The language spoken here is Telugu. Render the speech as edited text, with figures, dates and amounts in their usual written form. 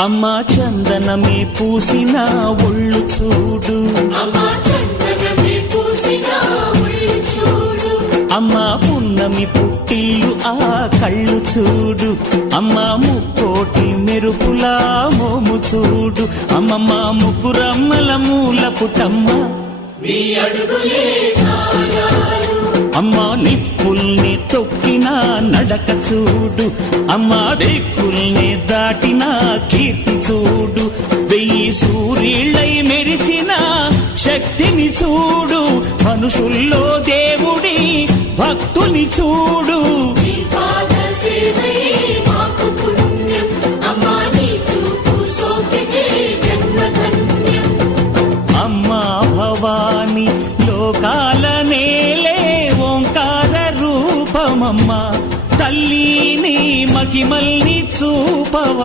అమ్మా చందనమే పూసిన ఒళ్ళు చూడు, అమ్మా పున్నమి పుట్టిల్లు ఆ కళ్ళు చూడు, అమ్మా ముక్కోటి మెరుపులా మోము చూడు, అమ్మమ్మ ముగ్గురమ్మల మూల పుటమ్మ అమ్మా నిప్పుల్ని తొక్కిన నడక చూడు, అమ్మా దిక్కుల్ని దాటిన కీర్తి చూడు, 1000 సూర్యుళ్ళై మెరిసిన శక్తిని చూడు, మనుషుల్లో దేవుడి భక్తుని చూడు.